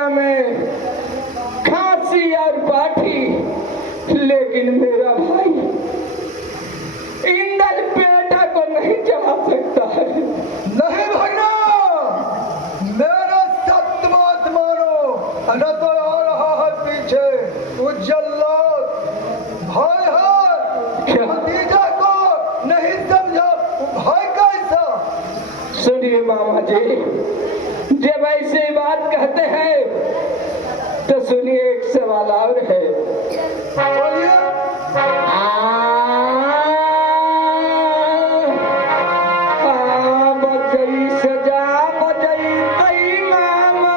दुनिया में खांसी और पाठी, लेकिन मेरा भाई इंदल बेटा को नहीं चढ़ा सकता है। नहीं भगना, मेरा सत्य बात मानो, न तो आ रहा है पीछे उज्जल्लाद भाई है। भतीजा को नहीं समझा, भाई कैसा? सुनिए मामा जी, जब ऐसे बात कहते हैं तो सुनिए, एक सवाल और है। बोलिए। बजई सजा बजई तई मामा,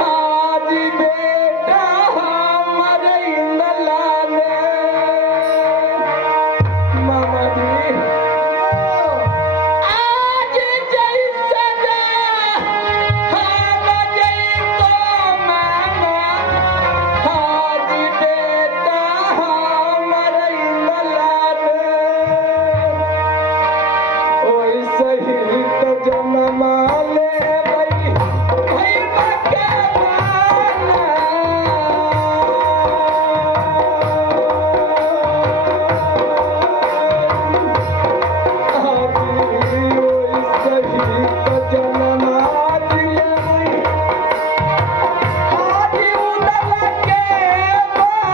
आज बेटा हमारे इंदलाने। मामा जी, आज जई सजा हम जई तो मामा, आज बेटा हमारे इंदलाने। ओई सही तो जन्म ले भई भई भगवान। ओई सही तो जन्म ले भई आज उदल के बाना।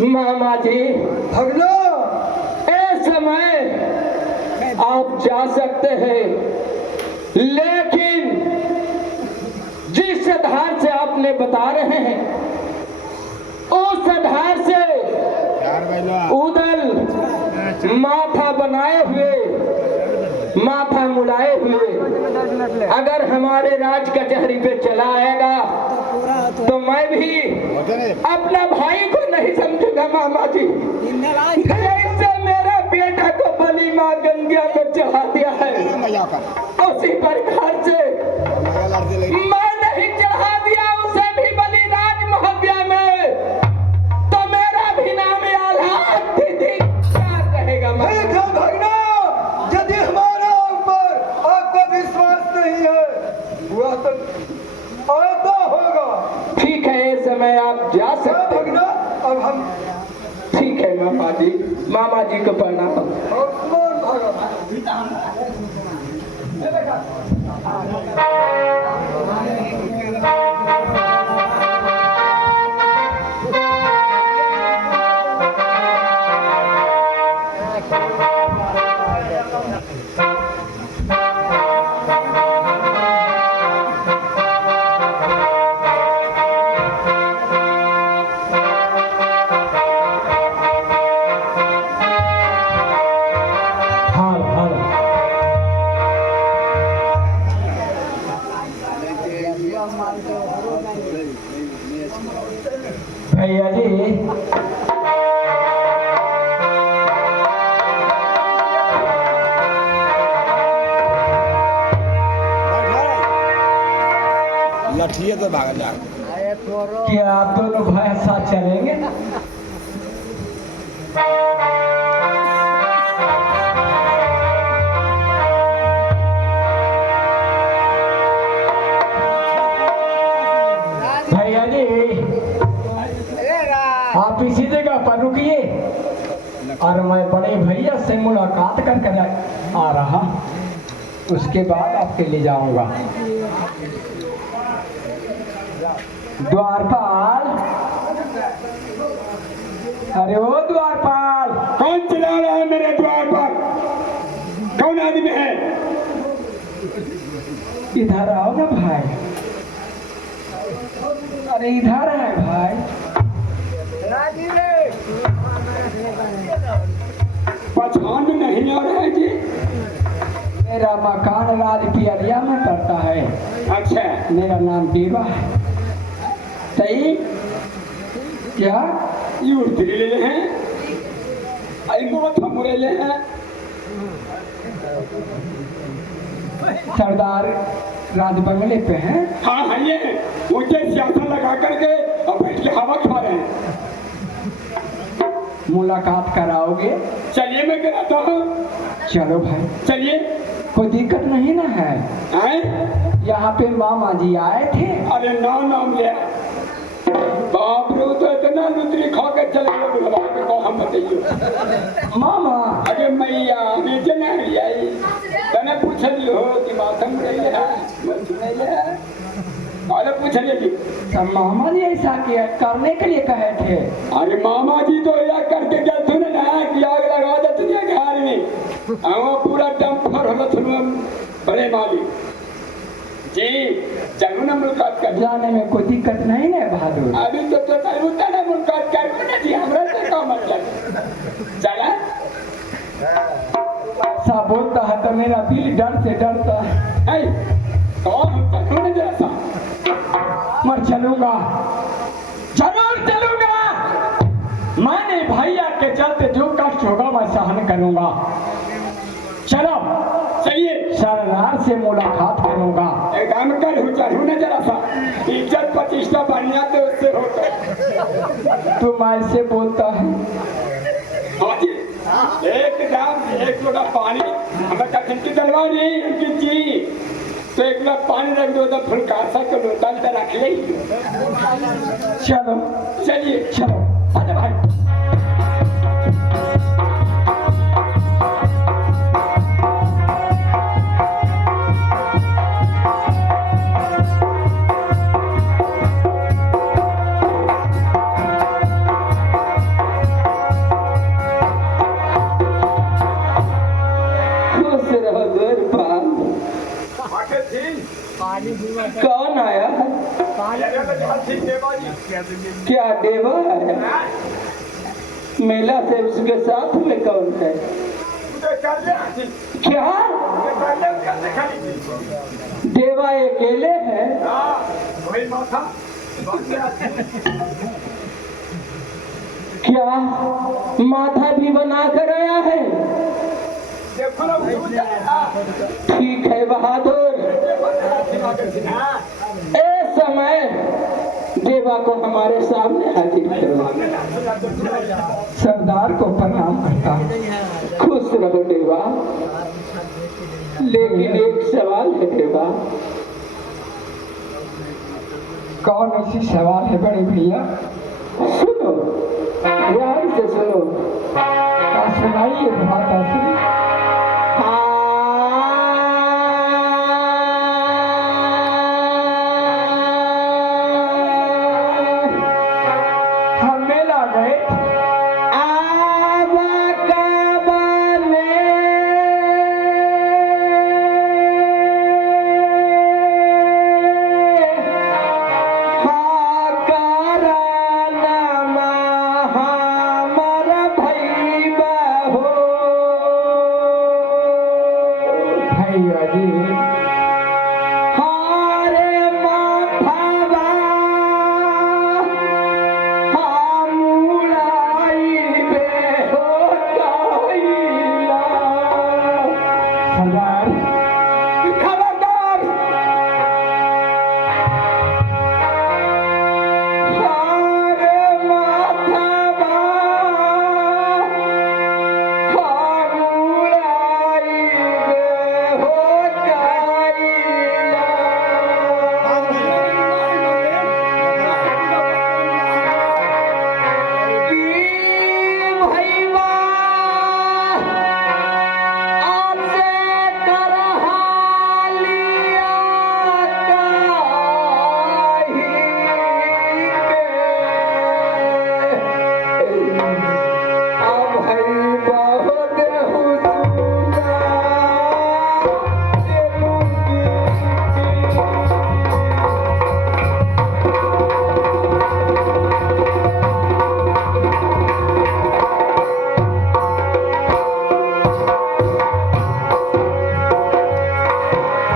मामा जी, भगना, इस समय आप जा सकते हैं, लेकिन जिस आधार से आपने बता रहे हैं, उस आधार से उदल माथा बनाए हुए, माथा मुड़ाए हुए अगर हमारे राज कचहरी पे चला आएगा तो मैं भी अपना भाई को नहीं समझूंगा। मामा जी, जैसे मेरा बेटा को बलि माँ गंगा को चढ़ा दिया है, उसी प्रकार से मैं नहीं चढ़ा दिया उसे भी बलि राज महोदया में, तो मेरा भी नाम आल्हा दीदी क्या कहेगा? ठीक है भगना, यदि हमारा ऊपर आपको विश्वास नहीं है, हुआ तो आता होगा। ठीक है, इस समय आप जा सकते हैं। भगना, अब हम ठीक है मामा जी, मामा जी को प्रणाम। आसमान भागा। भैया जी, लठिए तो भाग जा। क्या आप दोनों भाई साथ चलेंगे? भैया जी, आप इसी जगह पर रुकिए और मैं बड़े भैया से मुलाकात कर आ रहा। उसके बाद आपके ले जाऊंगा। द्वारपाल, अरे ओ द्वारपाल, कौन चला रहा है मेरे द्वार पर? कौन आदमी है? इधर आओ ना भाई। अरे इधर है भाई। पहचान में नहीं आ रहा है जी। मेरा मकान राजपियरिया में पड़ता है। अच्छा, मेरा नाम देवा है। सही क्या? ये उर्दरी ले हैं, आई मोहम्मद हमरे ले हैं। सरदार राज बंगले पे हैं। हाँ हाँ, ये ऊंचे सियासा लगा करके और बैठ के हवा खा रहे हैं। मुलाकात कराओगे? चलिए मैं कराता हूँ। चलो भाई, चलिए। कोई दिक्कत नहीं ना है? आए? यहाँ पे मामा जी आए थे। अरे नाम लिया बाप रे, तो इतना लुतरी खा के चले गए। बुलवा के को हम बताइए मामा, अरे मैया नीचे नहीं आई तने पूछ लियो कि माथम रही है मैं सुने ले अरे पूछ ले सब मामा जी ऐसा किया करने के लिए कहे थे। अरे मामा जी तो यह करके गए थे ना कि आग लगा दे तुझे घर में। हम पूरा डंपर होला थुनु बड़े मालिक जी। चलो ना मुलाकात कर। जाने में कोई दिक्कत नहीं ना बहादुर? अभी तो करूँ ना मुलाकात करूँ ना जी, हमरा से का मतलब। चला सा बोलता है तो मेरा दिल डर से डरता है। कौन हम चलो ना जरा सा। मैं चलूंगा, जरूर चलूंगा। मैंने भैया के चलते जो कष्ट होगा मैं सहन करूंगा। चलो चलिए, सरदार से मुलाकात करूंगा। एक काम कर चढ़ू ना जरा सा, इज्जत प्रतिष्ठा बढ़िया तो उससे होता। तुम ऐसे बोलता है? हाँ जी, एक लोटा पानी हमें कठिन की दलवा नहीं उनकी जी, तो एक लोटा पानी रख दो तो फुलकासा को लोटा तो रख ले। चलो चलिए चलो, अरे भाई। कौन आया? क्या देवा आया? मेला से उसके साथ में कौन है? क्या देवा अकेले है? क्या माथा भी बना कर आया है? ठीक है बहादुर, इस समय देवा को हमारे सामने हाजिर करो। सरदार को प्रणाम करता हूँ। खुश रहो देवा, लेकिन एक सवाल है देवा। कौन ऐसी सवाल है बड़े भैया? सुनो, ध्यान से सुनो। सुनाइए भ्राता श्री।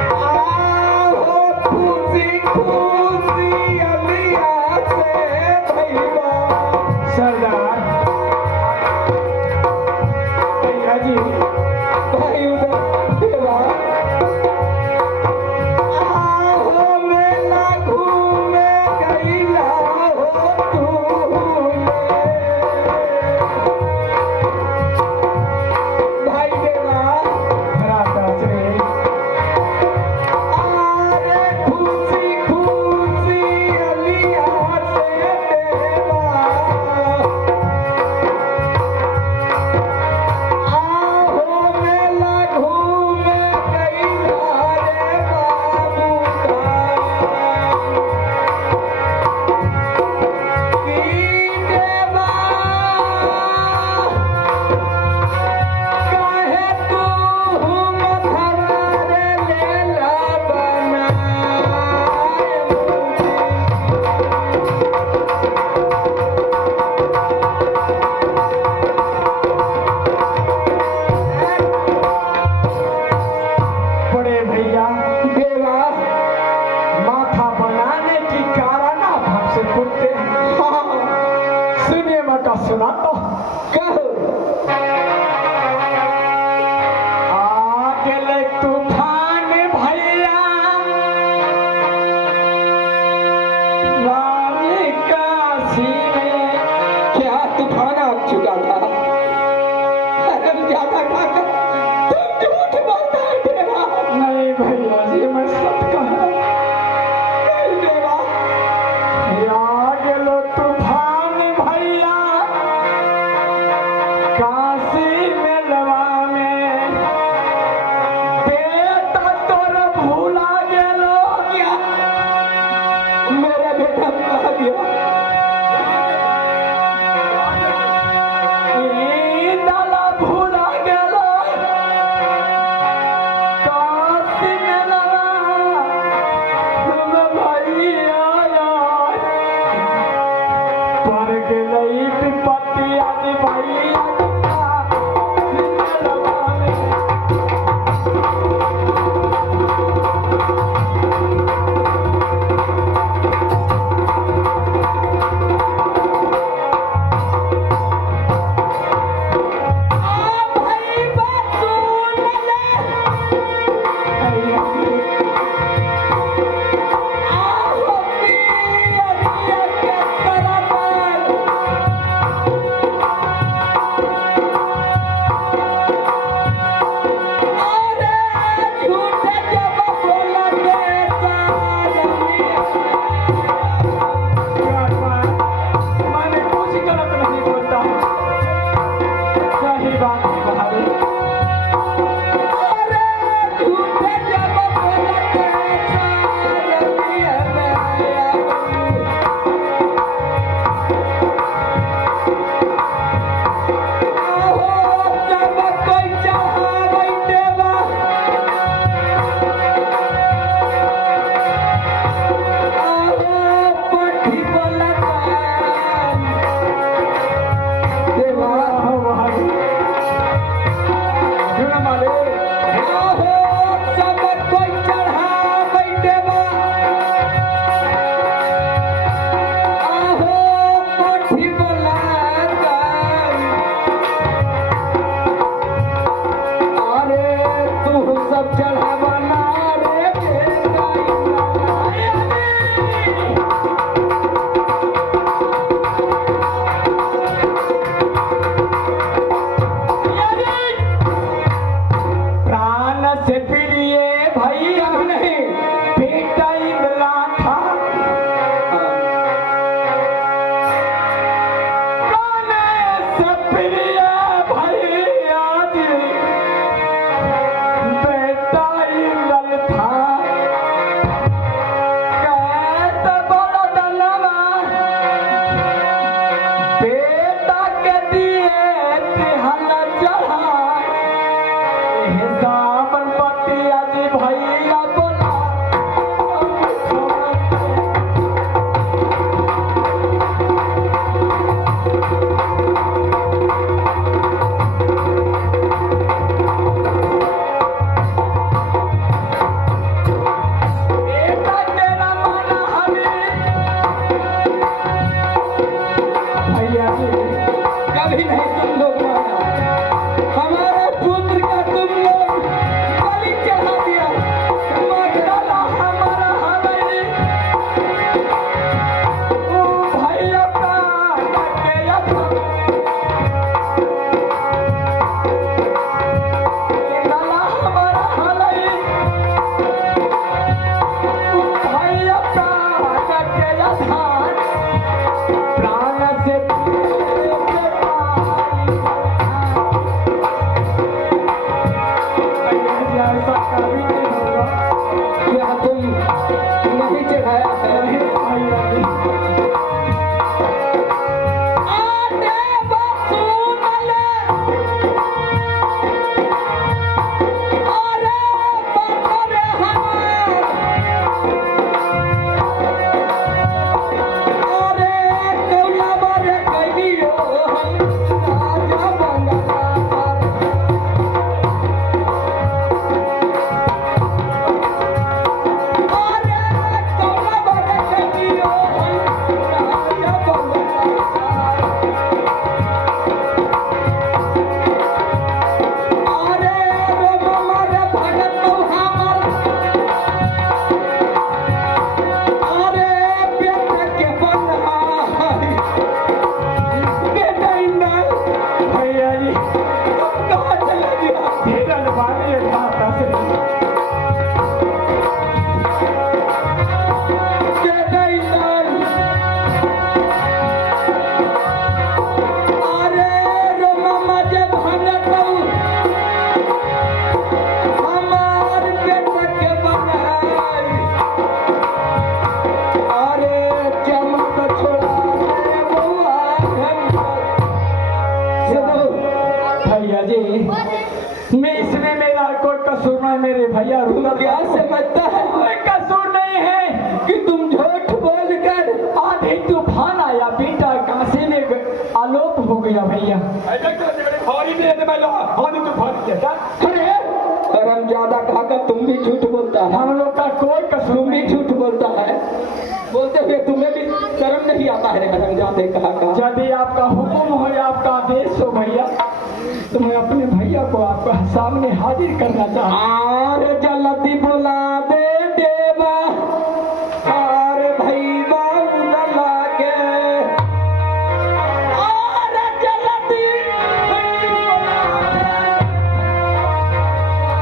आहो खुशी खुशी अलिया से भैया सरदार भैया जी भाई उधर देवा आहो मेला घूमे गईला हो तूने भाई देवा राधा से आरे खुशी खुशी अलिया से देवा आहो मेला घूमे गईला रे बाबू की देवा काहे तू मथवारे लेला बनाए बड़े भैया देवा माथा बनाने की कारण आप हमसे पूछते हैं। सुनिए मैं का सुनाता हूँ। कहो आगे ले तूफान भैया रानी काशी में क्या तूफान आ चुका था अरे ज्यादा खाकर तुम झूठ बोलता है देवा नहीं भैया जी मैं सच कहा नहीं देवा आगे लो तूफान भैया काशी में लवा में बेटा तोर भूला गेलो क्या मेरा बेटा भुला गया ई डाला भूला गेलो काशी में लवा में भैया पर गेलई विपत्ति आदि भैया काशी में लवा में भाई बात सुन ले आहो पिया के तरफ अरे झूठे जब बोलते मैंने कुछ गलत नहीं बोलता सही बात है भाई अरे झूठे जब बोलते आहो जब कोई चाहबै देवा आहो पठी बोलता देवा भाई भैया जी, मैं इसमें मेरा कोई कसूर नहीं, मेरे भैया तुम क्या समझता है कोई कसूर नहीं है कि तुम झूठ बोलकर आधी तूफान आया बेटा, काशी में आलोप हो गया भैया। अरे हरामजादा काका तुम भी झूठ बोलता है, हम लोग का कोई कसूर तुम भी झूठ बोलता है, बोलते हुए तुम्हें भी शर्म नहीं आता है रे हरामजादे काका। यदि आपका हुक्म हो या आपका आदेश हो भैया, तो मैं अपने भैया को आपका सामने हाजिर करना चाहता हूँ। और जल्दी बुला दे देवा और भैया उदला के, और जल्दी बुला दे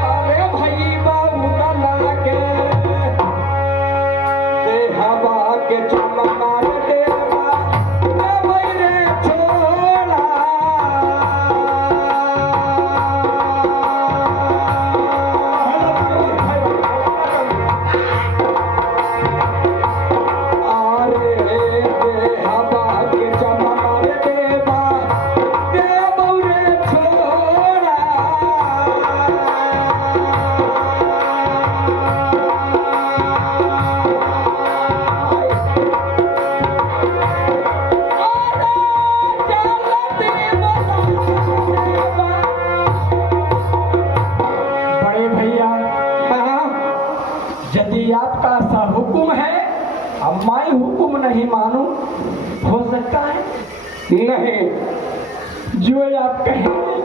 अरे भैया उदला के, ते हवा के चमकार देवा ते मेरे छोड़ा। बड़े भैया, यदि आपका ऐसा हुक्म है, अब मैं हुक्म नहीं मानूं, हो सकता है नहीं, जो आप कहेंगे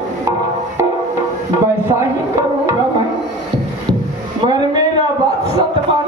वैसा ही करूंगा मैं, मगर मेरा बात सत्य मान